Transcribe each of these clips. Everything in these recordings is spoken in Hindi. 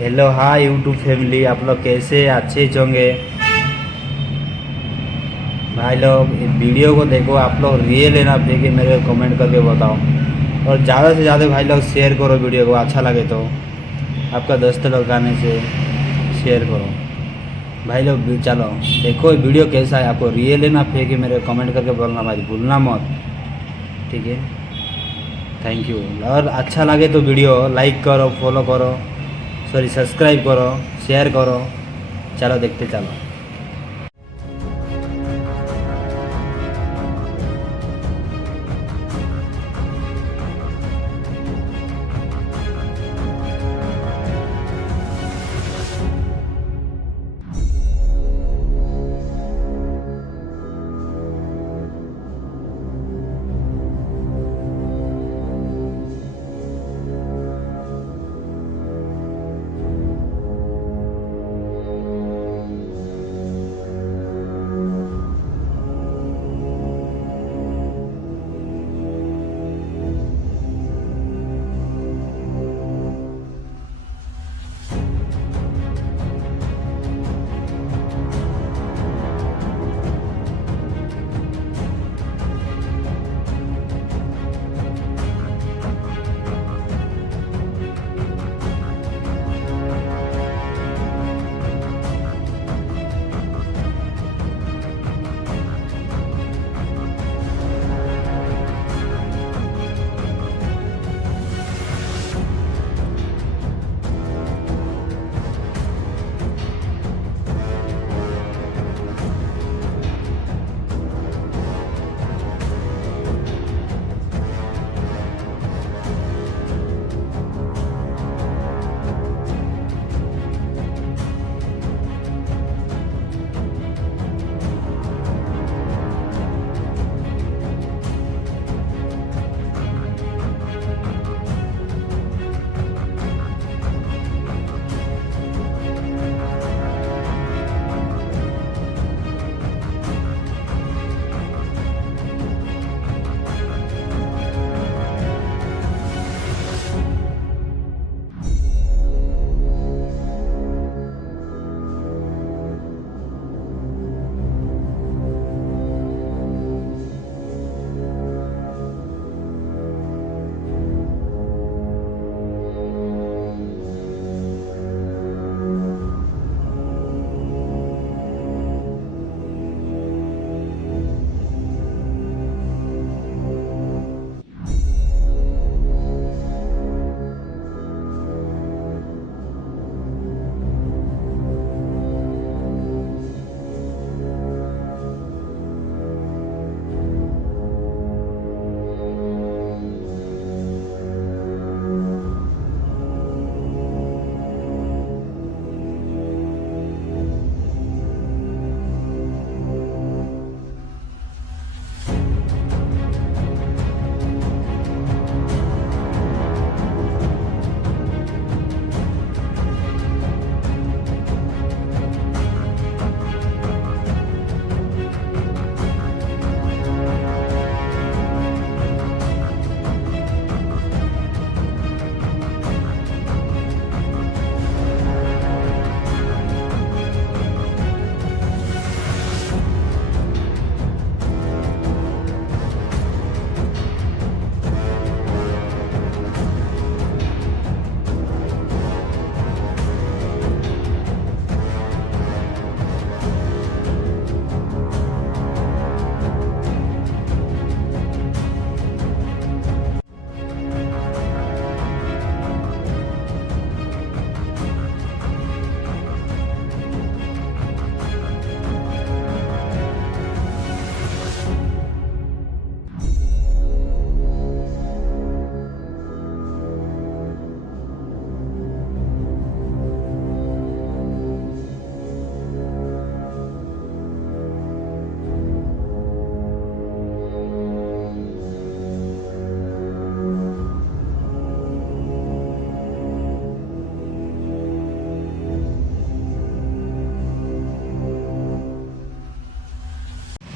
हेलो हाय यूट्यूब फैमिली, आप लोग कैसे अच्छे होंगे। भाई लोग इस वीडियो को देखो, आप लोग रियल है ना फेंक के मेरे को कमेंट करके बताओ। और ज़्यादा से ज़्यादा भाई लोग शेयर करो वीडियो को, अच्छा लगे तो आपका दोस्त लोग आने से शेयर करो। भाई लोग चलो देखो वीडियो कैसा है, आपको रियल है ना फेंक के मेरे को कमेंट करके बोलना भाई, भूलना मत। ठीक है, थैंक यू। और अच्छा लगे तो वीडियो लाइक करो, फॉलो करो, सॉरी सब्सक्राइब करो, शेयर करो। चलो देखते चलो।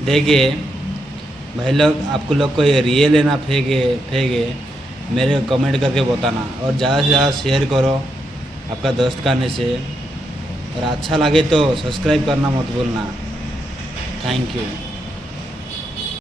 देखिए भाई लोग, आपको लोग को ये रियल है ना फेंके फेंके मेरे को कमेंट करके बताना। और ज़्यादा से ज़्यादा शेयर करो, आपका दोस्त करने से। और अच्छा लगे तो सब्सक्राइब करना मत भूलना। Thank you.